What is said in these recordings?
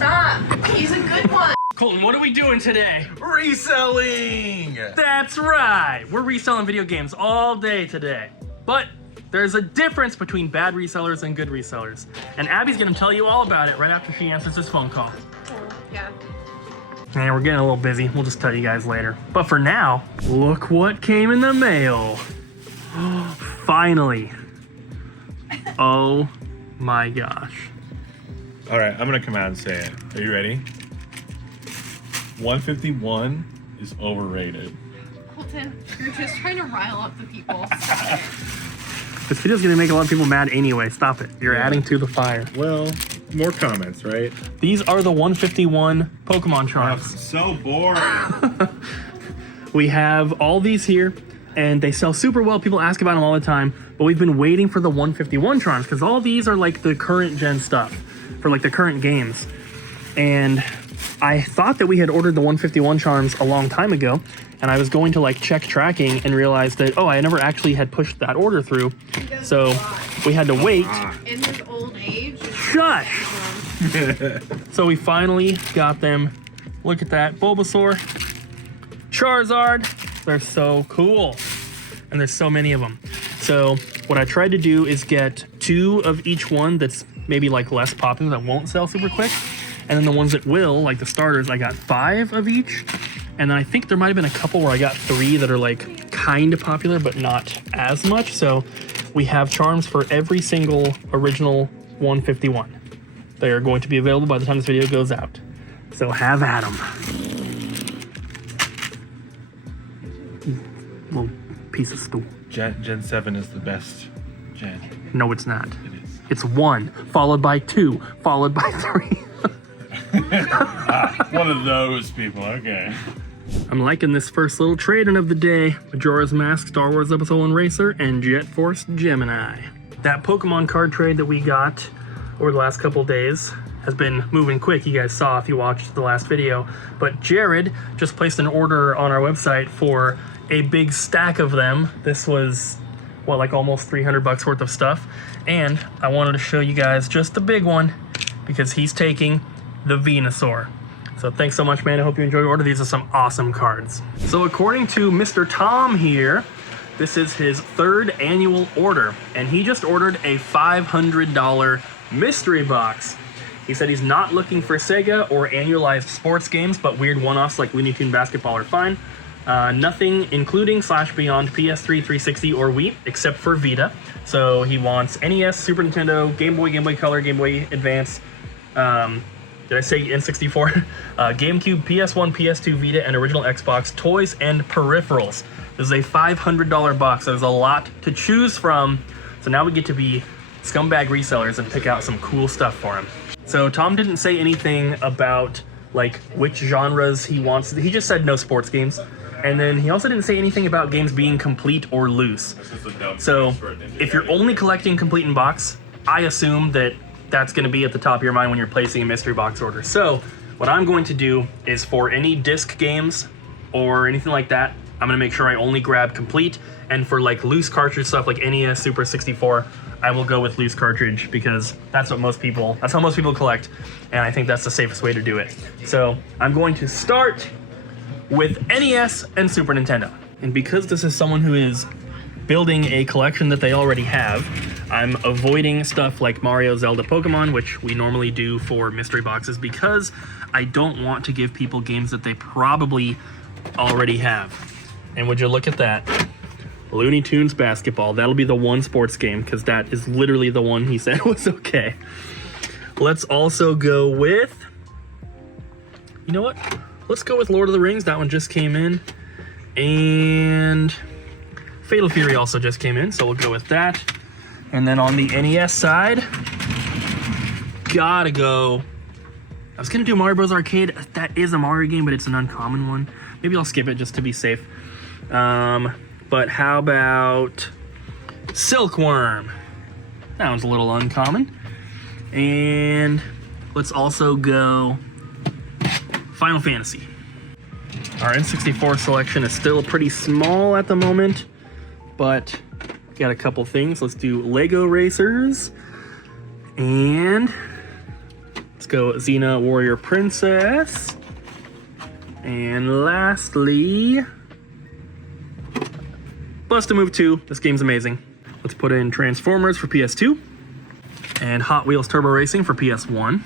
Stop. He's a good one. Colton, what are we doing today? Reselling! That's right. We're reselling video games all day today. But there's a difference between bad resellers and good resellers. And Abby's gonna tell you all about it right after she answers this phone call. Yeah. And we're getting a little busy. We'll just tell you guys later. But for now, look what came in the mail. Finally. Oh my gosh. All right, I'm gonna come out and say it. Are you ready? 151 is overrated. Colton, you're just trying to rile up the people. This video's gonna make a lot of people mad anyway. Stop it. You're adding to the fire. Well, more comments, right? These are the 151 Pokemon charms. So boring. We have all these here, and they sell super well. People ask about them all the time, but we've been waiting for the 151 charms because all these are like the current gen stuff for like the current games. And I thought that we had ordered the 151 charms a long time ago, and I was going to like check tracking and realized that, oh, I never actually had pushed that order through. So we had to wait. In his old age. Shush! So we finally got them. Look at that. Bulbasaur, Charizard. They're so cool. And there's so many of them. So what I tried to do is get 2 of each one that's maybe like less popular, that won't sell super quick. And then the ones that will, like the starters, I got 5 of each. And then I think there might have been a couple where I got 3 that are like kind of popular, but not as much. So we have charms for every single original 151. They are going to be available by the time this video goes out. So have at them. Little piece of stool. Gen 7 is the best gen. No, it's not. It is. It's 1, followed by 2, followed by 3. One of those people, okay. I'm liking this first little trade-in of the day. Majora's Mask, Star Wars Episode 1 Racer, and Jet Force Gemini. That Pokemon card trade that we got over the last couple days has been moving quick. You guys saw if you watched the last video. But Jared just placed an order on our website for a big stack of them. This was, what, like almost 300 bucks worth of stuff. And I wanted to show you guys just the big one because he's taking the Venusaur. So thanks so much, man. I hope you enjoy your order. These are some awesome cards. So according to Mr. Tom here, this is his 3rd annual order, and he just ordered a $500 mystery box. He said he's not looking for Sega or annualized sports games, but weird one-offs like Looney Tunes basketball are fine. Nothing including / beyond PS3, 360, or Wii, except for Vita. So he wants NES, Super Nintendo, Game Boy, Game Boy Color, Game Boy Advance, did I say N64? GameCube, PS1, PS2, Vita, and original Xbox toys and peripherals. This is a $500 box. There's a lot to choose from. So now we get to be scumbag resellers and pick out some cool stuff for him. So Tom didn't say anything about like which genres he wants. He just said no sports games. And then he also didn't say anything about games being complete or loose. So if you're only collecting complete in box, I assume that that's going to be at the top of your mind when you're placing a mystery box order. So what I'm going to do is for any disc games or anything like that, I'm going to make sure I only grab complete. And for like loose cartridge stuff like NES, Super 64, I will go with loose cartridge because that's how most people collect. And I think that's the safest way to do it. So I'm going to start with NES and Super Nintendo. And because this is someone who is building a collection that they already have, I'm avoiding stuff like Mario, Zelda, Pokemon, which we normally do for mystery boxes because I don't want to give people games that they probably already have. And would you look at that? Looney Tunes basketball. That'll be the one sports game because that is literally the one he said was okay. Let's also go with, you know what? Let's go with Lord of the Rings. That one just came in. And Fatal Fury also just came in, so we'll go with that. And then on the NES side, gotta go. I was gonna do Mario Bros. Arcade. That is a Mario game, but it's an uncommon one. Maybe I'll skip it just to be safe. But how about Silkworm? That one's a little uncommon. And let's also go Final Fantasy. Our N64 selection is still pretty small at the moment, but got a couple things. Let's do Lego Racers, and let's go Xena Warrior Princess. And lastly, Bust-A-Move 2. This game's amazing. Let's put in Transformers for PS2 and Hot Wheels Turbo Racing for PS1.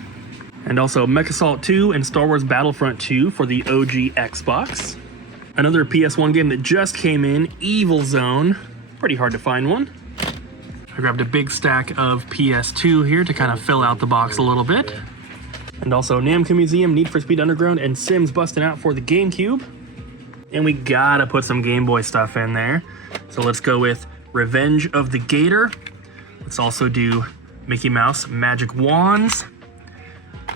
And also MechAssault 2 and Star Wars Battlefront 2 for the OG Xbox. Another PS1 game that just came in, Evil Zone. Pretty hard to find one. I grabbed a big stack of PS2 here to kind of fill out the box a little bit. And also Namco Museum, Need for Speed Underground, and Sims busting out for the GameCube. And we gotta put some Game Boy stuff in there. So let's go with Revenge of the Gator. Let's also do Mickey Mouse Magic Wands.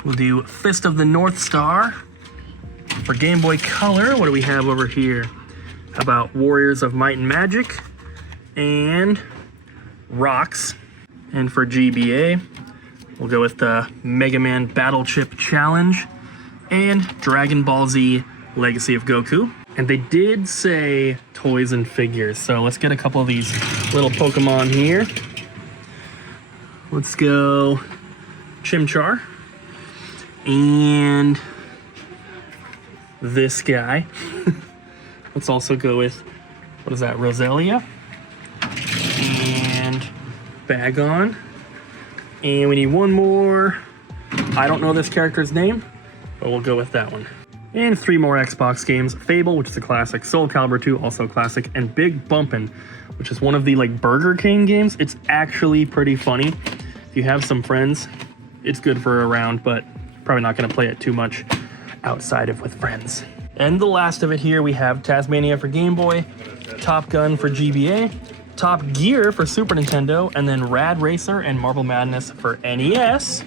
We'll do Fist of the North Star. For Game Boy Color, what do we have over here? How about Warriors of Might and Magic and Rocks. And for GBA, we'll go with the Mega Man Battle Chip Challenge and Dragon Ball Z Legacy of Goku. And they did say toys and figures, so let's get a couple of these little Pokemon here. Let's go Chimchar. And this guy. Let's also go with, what is that, Roselia? And Bagon. And we need one more. I don't know this character's name, but we'll go with that one. And 3 more Xbox games. Fable, which is a classic. Soul Calibur 2, also a classic. And Big Bumpin', which is one of the Burger King games. It's actually pretty funny. If you have some friends, it's good for a round, but probably not going to play it too much outside of with friends. And the last of it here, we have Tasmania for Game Boy, Top Gun for GBA, Top Gear for Super Nintendo, and then Rad Racer and Marble Madness for NES,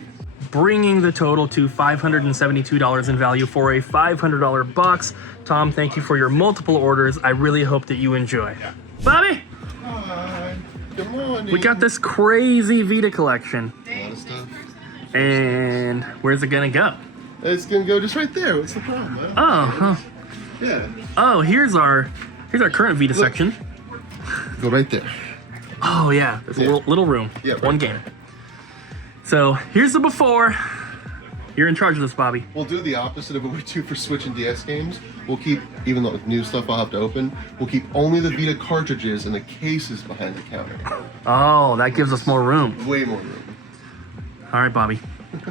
bringing the total to $572 in value for a $500 box. Tom, thank you for your multiple orders. I really hope that you enjoy. Bobby! Hi. Good morning. We got this crazy Vita collection. A lot of stuff. And where's it gonna go? It's gonna go just right there. What's the problem? Oh, huh. Yeah. Oh, here's our current Vita section. Go right there. Oh yeah, there's a little room. Yeah, right one game. So here's the before. You're in charge of this, Bobby. We'll do the opposite of what we do for Switch and DS games. We'll keep, even though new stuff I'll have to open, we'll keep only the Vita cartridges and the cases behind the counter. Oh, that gives us more room. Way more room. All right, Bobby,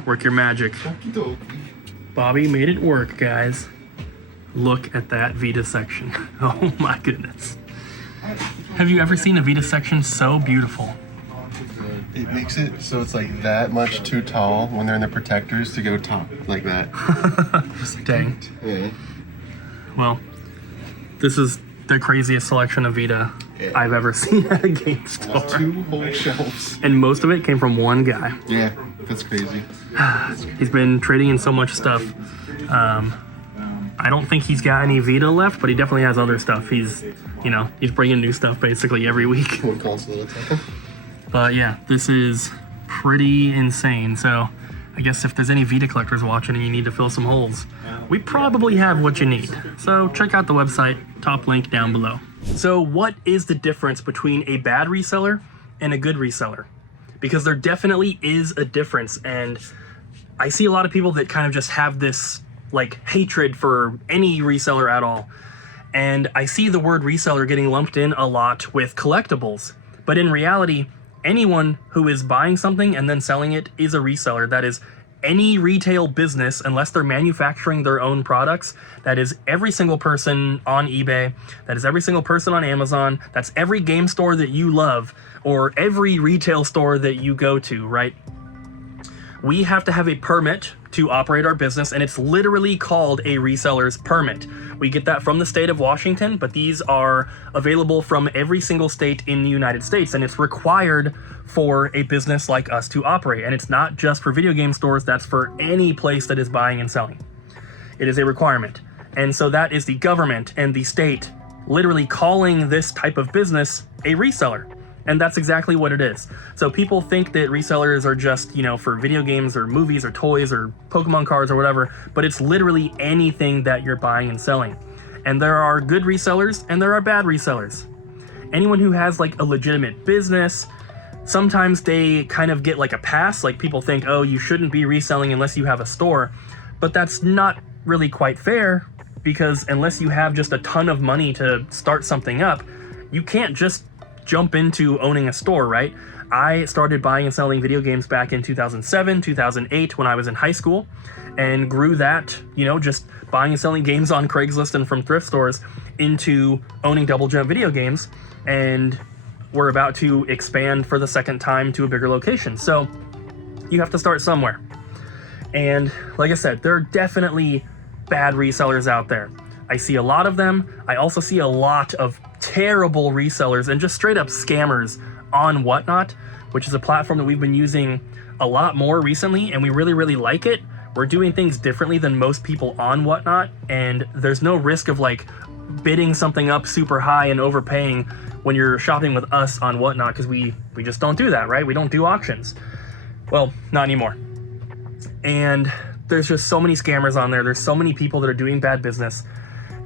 work your magic. Okie dokie. Bobby made it work, guys. Look at that Vita section. Oh my goodness. Have you ever seen a Vita section so beautiful? It makes it so it's like that much too tall when they're in the protectors to go top like that. Dang. Yeah. Well, this is the craziest selection of Vita I've ever seen at a game store. 2 whole shelves. And most of it came from one guy. Yeah, that's crazy. He's been trading in so much stuff. I don't think he's got any Vita left, but he definitely has other stuff. He's bringing new stuff basically every week. One console at a time. But yeah, this is pretty insane. So I guess if there's any Vita collectors watching and you need to fill some holes, we probably have what you need. So check out the website, top link down below. So what is the difference between a bad reseller and a good reseller? Because there definitely is a difference, and I see a lot of people that kind of just have this hatred for any reseller at all. And I see the word reseller getting lumped in a lot with collectibles. But in reality, anyone who is buying something and then selling it is a reseller. That is any retail business, unless they're manufacturing their own products. That is every single person on eBay. That is every single person on Amazon. That's every game store that you love, or every retail store that you go to, right? We have to have a permit to operate our business, and it's literally called a reseller's permit. We get that from the state of Washington, but these are available from every single state in the United States, and it's required for a business like us to operate. And it's not just for video game stores, that's for any place that is buying and selling. It is a requirement. And so that is the government and the state literally calling this type of business a reseller. And that's exactly what it is. So people think that resellers are just, for video games or movies or toys or Pokemon cards or whatever, but it's literally anything that you're buying and selling. And there are good resellers and there are bad resellers. Anyone who has a legitimate business, sometimes they kind of get like a pass, like people think, oh, you shouldn't be reselling unless you have a store, but that's not really quite fair, because unless you have just a ton of money to start something up, you can't just jump into owning a store, right? I started buying and selling video games back in 2007, 2008 when I was in high school, and grew that, you know, just buying and selling games on Craigslist and from thrift stores into owning Double Jump video games, and we're about to expand for the second time to a bigger location. So you have to start somewhere. And like I said, there are definitely bad resellers out there. I see a lot of them. I also see a lot of terrible resellers and just straight up scammers on Whatnot, which is a platform that we've been using a lot more recently, and we really, really like it. We're doing things differently than most people on Whatnot, and there's no risk of like bidding something up super high and overpaying when you're shopping with us on Whatnot, because we just don't do that, right? We don't do auctions. Well, not anymore. And there's just so many scammers on there. There's so many people that are doing bad business,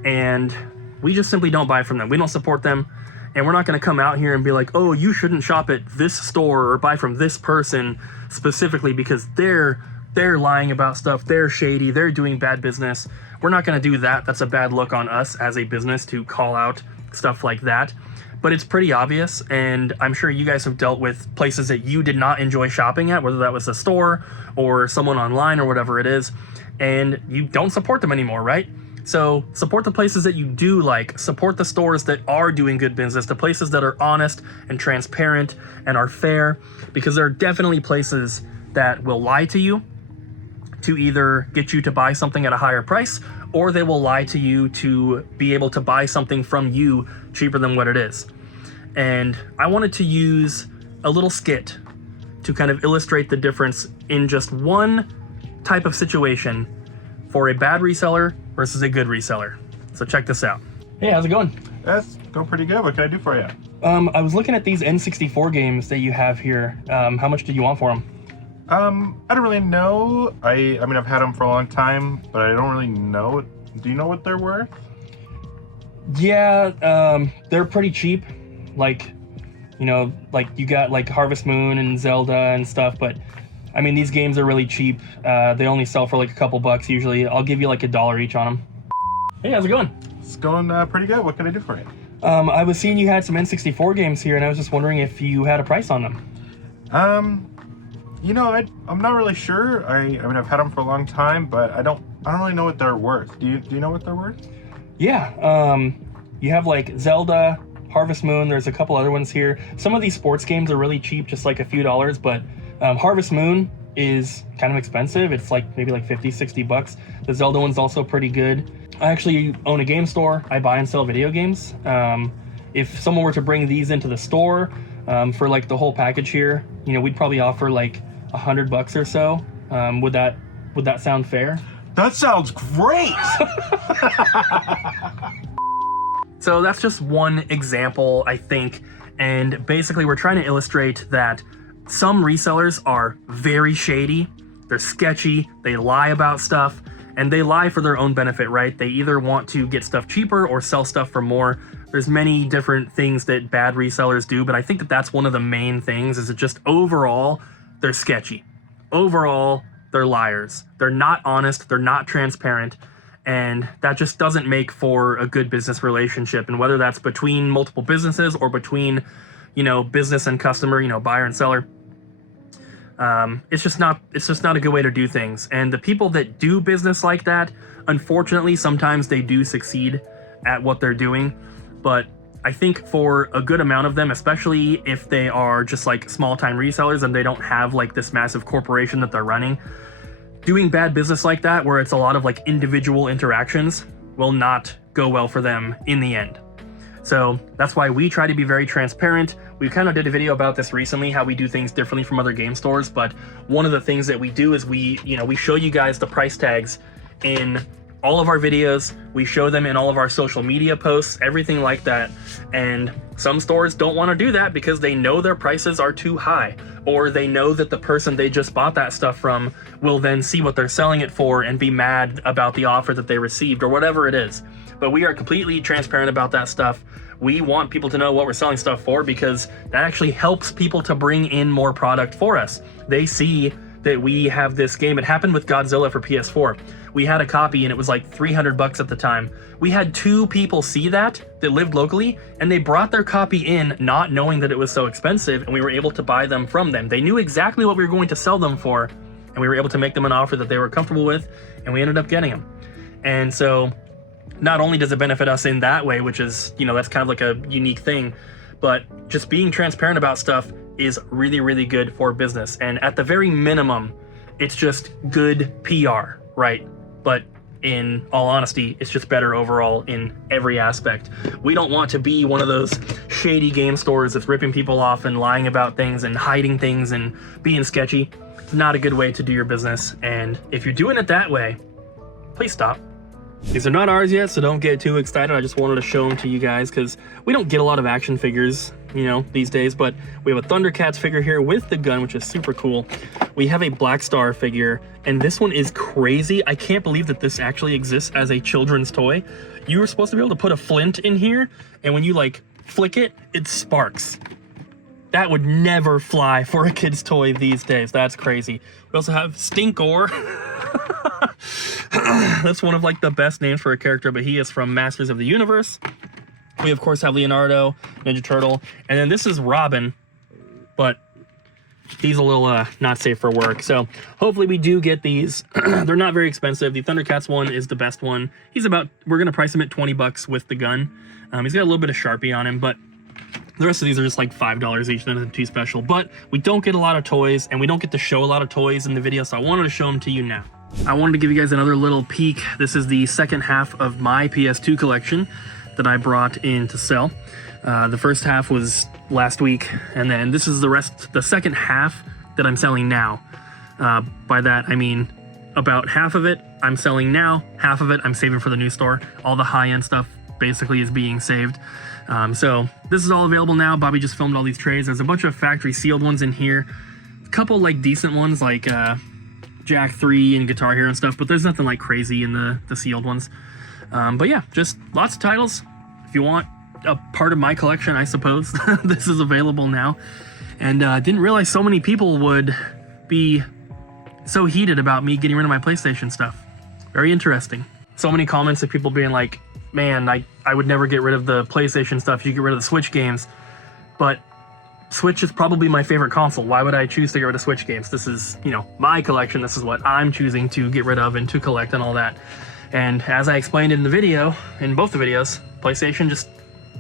and we just simply don't buy from them. We don't support them, and we're not going to come out here and be like, oh, you shouldn't shop at this store or buy from this person specifically because they're lying about stuff, they're shady, they're doing bad business. We're not going to do that. That's a bad look on us as a business to call out stuff like that. But it's pretty obvious, and I'm sure you guys have dealt with places that you did not enjoy shopping at, whether that was a store or someone online or whatever it is, and you don't support them anymore, right? So support the places that you do like, support the stores that are doing good business, the places that are honest and transparent and are fair, because there are definitely places that will lie to you to either get you to buy something at a higher price, or they will lie to you to be able to buy something from you cheaper than what it is. And I wanted to use a little skit to kind of illustrate the difference in just one type of situation for a bad reseller versus a good reseller. So check this out. Hey, how's it going? That's going pretty good. What can I do for you? I was looking at these N64 games that you have here. How much did you want for them? I don't really know. I mean, I've had them for a long time, but I don't really know. Do you know what they're worth? Yeah, they're pretty cheap. Like, you know, like you got like Harvest Moon and Zelda and stuff, but I mean, these games are really cheap. They only sell for like a couple bucks usually. I'll give you like $1 each on them. Hey, how's it going? It's going pretty good. What can I do for you? I was seeing you had some N64 games here, and I was just wondering if you had a price on them. You know, I'm not really sure. I mean, I've had them for a long time, but I don't really know what they're worth. Do you know what they're worth? Yeah. You have like Zelda, Harvest Moon. There's a couple other ones here. Some of these sports games are really cheap, just like a few dollars, but Harvest Moon is kind of expensive. It's like maybe like 50, 60 bucks. The Zelda one's also pretty good. I actually own a game store. I buy and sell video games. If someone were to bring these into the store for like the whole package here, you know, we'd probably offer like $100 or so. Would that sound fair? That sounds great. So that's just one example, I think, and basically we're trying to illustrate that some resellers are very shady, they're sketchy, they lie about stuff, and they lie for their own benefit, right? They either want to get stuff cheaper or sell stuff for more. There's many different things that bad resellers do, but I think that that's one of the main things, is it just overall, they're sketchy. Overall, they're liars. They're not honest, they're not transparent, and that just doesn't make for a good business relationship. And whether that's between multiple businesses or between, you know, business and customer, you know, buyer and seller, it's just not a good way to do things. And the people that do business like that, unfortunately, sometimes they do succeed at what they're doing. But I think for a good amount of them, especially if they are just like small time resellers and they don't have like this massive corporation that they're running, doing bad business like that, where it's a lot of like individual interactions, will not go well for them in the end. So that's why we try to be very transparent. We kind of did a video about this recently, how we do things differently from other game stores. But one of the things that we do is we show you guys the price tags in all of our videos. We show them in all of our social media posts, everything like that. And some stores don't want to do that because they know their prices are too high, or they know that the person they just bought that stuff from will then see what they're selling it for and be mad about the offer that they received, or whatever it is. But we are completely transparent about that stuff. We want people to know what we're selling stuff for because that actually helps people to bring in more product for us. They see that we have this game. It happened with Godzilla for PS4. We had a copy and it was like $300 at the time. We had 2 people see that lived locally, and they brought their copy in not knowing that it was so expensive, and we were able to buy them from them. They knew exactly what we were going to sell them for, and we were able to make them an offer that they were comfortable with, and we ended up getting them. And so not only does it benefit us in that way, which is, you know, that's kind of like a unique thing, but just being transparent about stuff is really, really good for business. And at the very minimum, it's just good PR, right? But in all honesty, it's just better overall in every aspect. We don't want to be one of those shady game stores that's ripping people off and lying about things and hiding things and being sketchy. It's not a good way to do your business. And if you're doing it that way, please stop. These are not ours yet, so don't get too excited. I just wanted to show them to you guys because we don't get a lot of action figures, you know, these days, but we have a Thundercats figure here with the gun, which is super cool. We have a Black Star figure, and this one is crazy. I can't believe that this actually exists as a children's toy. You were supposed to be able to put a flint in here, and when you like flick it, it sparks. That would never fly for a kid's toy these days. That's crazy. We also have Stinkor. That's one of like the best names for a character, but he is from Masters of the Universe. We of course have Leonardo, Ninja Turtle, and then this is Robin, but he's a little not safe for work. So hopefully we do get these. They're not very expensive. The Thundercats one is the best one. He's about, we're gonna price him at $20 with the gun. He's got a little bit of Sharpie on him, but the rest of these are just like $5 each, nothing too special. But we don't get a lot of toys, and we don't get to show a lot of toys in the video, so I wanted to show them to you now. I wanted to give you guys another little peek. This is the second half of my PS2 collection that I brought in to sell. The first half was last week, and then this is the second half that I'm selling now. By that, I mean about half of it I'm selling now, half of it I'm saving for the new store. All the high-end stuff basically is being saved. So this is all available now. Bobby just filmed all these trays. There's a bunch of factory sealed ones in here. A couple like decent ones like Jack 3 and Guitar Hero and stuff, but there's nothing like crazy in the sealed ones. But yeah, just lots of titles. If you want a part of my collection, I suppose, this is available now. And didn't realize so many people would be so heated about me getting rid of my PlayStation stuff. Very interesting. So many comments of people being like, man, I would never get rid of the PlayStation stuff. You get rid of the Switch games. But Switch is probably my favorite console. Why would I choose to get rid of Switch games? This is, you know, my collection. This is what I'm choosing to get rid of and to collect and all that. And as I explained in the video, in both the videos, PlayStation just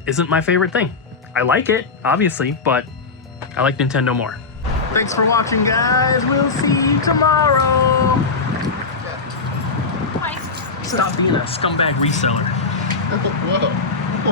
isn't my favorite thing. I like it, obviously, but I like Nintendo more. Thanks for watching, guys. We'll see you tomorrow. Bye. Stop being a scumbag reseller. Whoa.